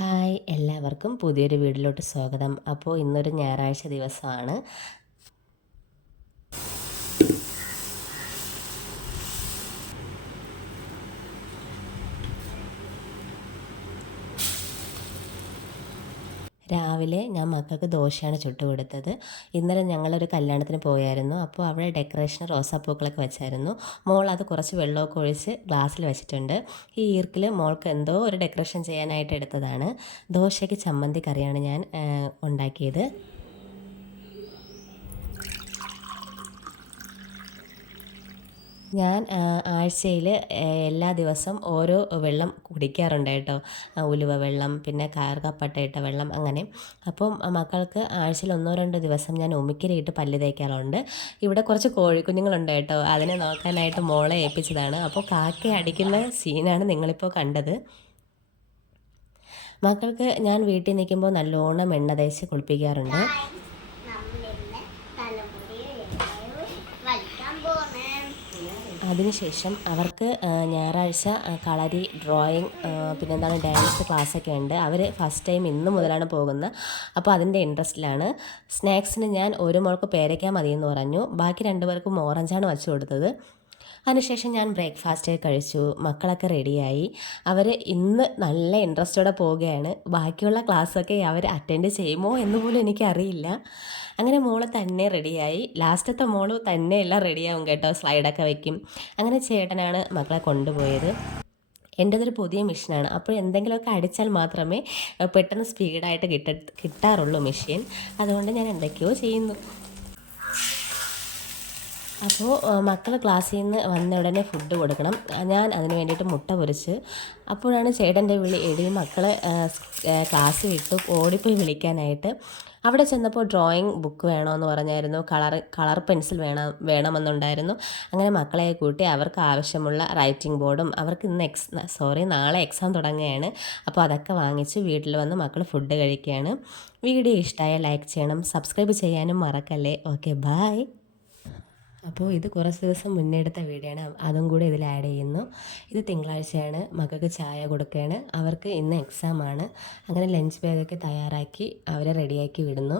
Hi എല്ലാവർക്കും പുതിയൊരു വീട്ടിലോട്ട് സ്വാഗതം. അപ്പോൾ ഇന്നൊരു ഞായറാഴ്ച ദിവസമാണ്. രാവിലെ ഞാൻ മക്കൾക്ക് ദോശയാണ് ചുട്ടു കൊടുത്തത്. ഇന്നലെ ഞങ്ങളൊരു കല്യാണത്തിന് പോയായിരുന്നു. അപ്പോൾ അവിടെ ഡെക്കറേഷൻ റോസാപ്പൂക്കളൊക്കെ വെച്ചായിരുന്നു. മോൾ അത് കുറച്ച് വെള്ളമൊക്കെ ഒഴിച്ച് ഗ്ലാസ്സിൽ വെച്ചിട്ടുണ്ട്. ഈ ഈർക്കിൽ മോൾക്ക് എന്തോ ഒരു ഡെക്കറേഷൻ ചെയ്യാനായിട്ട് എടുത്തതാണ്. ദോശയ്ക്ക് ചമ്മന്തി കറിയാണ് ഞാൻ ഉണ്ടാക്കിയത്. ഞാൻ ആഴ്ചയിൽ എല്ലാ ദിവസവും ഓരോ വെള്ളം കുടിക്കാറുണ്ട് കേട്ടോ. ഉലുവ വെള്ളം പിന്നെ കാർക്കപ്പട്ട ഇട്ട വെള്ളം അങ്ങനെ. അപ്പം മക്കൾക്ക് ആഴ്ചയിൽ ഒന്നോ രണ്ടോ ദിവസം ഞാൻ ഉമിക്കരിയിട്ട് പല്ല് തേക്കാറുണ്ട്. ഇവിടെ കുറച്ച് കോഴിക്കുഞ്ഞുങ്ങളുണ്ട് കേട്ടോ. അതിനെ നോക്കാനായിട്ട് മോളെ ഏൽപ്പിച്ചതാണ്. അപ്പോൾ കാക്ക അടിക്കുന്ന സീനാണ് നിങ്ങളിപ്പോൾ കണ്ടത്. മക്കൾക്ക് ഞാൻ വീട്ടിൽ നിൽക്കുമ്പോൾ നല്ലോണം എണ്ണ തേച്ച് കുളിപ്പിക്കാറുണ്ട്. അതിനുശേഷം അവർക്ക് ഞായറാഴ്ച കളരി ഡ്രോയിങ് പിന്നെന്താണ് ഡാൻസ് ക്ലാസ്സൊക്കെ ഉണ്ട്. അവർ ഫസ്റ്റ് ടൈം ഇന്ന് മുതലാണ് പോകുന്നത്. അപ്പോൾ അതിന്റെ ഇൻട്രസ്റ്റിലാണ്. സ്നാക്സിന് ഞാൻ ഒരു മുളക്ക് പേരയ്ക്കാൻ മതിയെന്ന് പറഞ്ഞു. ബാക്കി രണ്ടുപേർക്കും ഓറഞ്ചാണ് വച്ചു കൊടുത്തത്. അതിനുശേഷം ഞാൻ ബ്രേക്ക്ഫാസ്റ്റ് കഴിച്ചു. മക്കളൊക്കെ റെഡിയായി. അവർ ഇന്ന് നല്ല ഇൻട്രസ്റ്റോടെ പോവുകയാണ്. ബാക്കിയുള്ള ക്ലാസ്സൊക്കെ അവർ അറ്റൻഡ് ചെയ്യുമോ എന്ന് പോലും എനിക്കറിയില്ല. അങ്ങനെ മോൾ തന്നെ റെഡിയായി. ലാസ്റ്റത്തെ മോൾ തന്നെ എല്ലാം റെഡിയാവും കേട്ടോ. സ്ലൈഡൊക്കെ വയ്ക്കും അങ്ങനെ ചേട്ടനാണ് മക്കളെ കൊണ്ടുപോയത്. എന്റെതൊരു പുതിയ മെഷീനാണ്. അപ്പോൾ എന്തെങ്കിലുമൊക്കെ അടിച്ചാൽ മാത്രമേ പെട്ടെന്ന് സ്പീഡായിട്ട് കിട്ട കിട്ടാറുള്ളൂ മെഷീൻ. അതുകൊണ്ട് ഞാൻ എന്തൊക്കെയോ ചെയ്യുന്നു. അപ്പോൾ മക്കൾ ക്ലാസ്സിൽ നിന്ന് വന്ന ഉടനെ ഫുഡ് കൊടുക്കണം. ഞാൻ അതിന് വേണ്ടിയിട്ട് മുട്ട പൊരിച്ച് അപ്പോഴാണ് ചേട്ടന്റെ വിളി എടി മക്കളെ ക്ലാസ് വിട്ടു ഓടിപ്പോയി വിളിക്കാനായിട്ട്. അവിടെ ചെന്നപ്പോൾ ഡ്രോയിങ് ബുക്ക് വേണമെന്ന് പറഞ്ഞായിരുന്നു കളർ കളർ പെൻസിൽ വേണം വേണമെന്നുണ്ടായിരുന്നു. അങ്ങനെ മക്കളെ കൂട്ടി അവർക്ക് ആവശ്യമുള്ള റൈറ്റിംഗ് ബോർഡും അവർക്ക് ഇന്ന് എക്സ് സോറി നാളെ എക്സാം തുടങ്ങുകയാണ്. അപ്പോൾ അതൊക്കെ വാങ്ങിച്ച് വീട്ടിൽ വന്ന് മക്കൾ ഫുഡ് കഴിക്കുകയാണ്. വീഡിയോ ഇഷ്ടമായ ലൈക്ക് ചെയ്യണം സബ്സ്ക്രൈബ് ചെയ്യാനും മറക്കല്ലേ. ഓക്കെ ബായ് അപ്പോൾ ഇത് കുറച്ച് ദിവസം മുന്നേ എടുത്ത വീഡിയോ ആണ് അതും കൂടി ഇതിൽ ആഡ് ചെയ്യുന്നു. ഇത് തിങ്കളാഴ്ചയാണ്. മക്കൾക്ക് ചായ കൊടുക്കുകയാണ്. അവർക്ക് ഇന്ന് എക്സാം ആണ്. അങ്ങനെ ലഞ്ച് ബാഗൊക്കെ തയ്യാറാക്കി അവരെ റെഡിയാക്കി വിടുന്നു.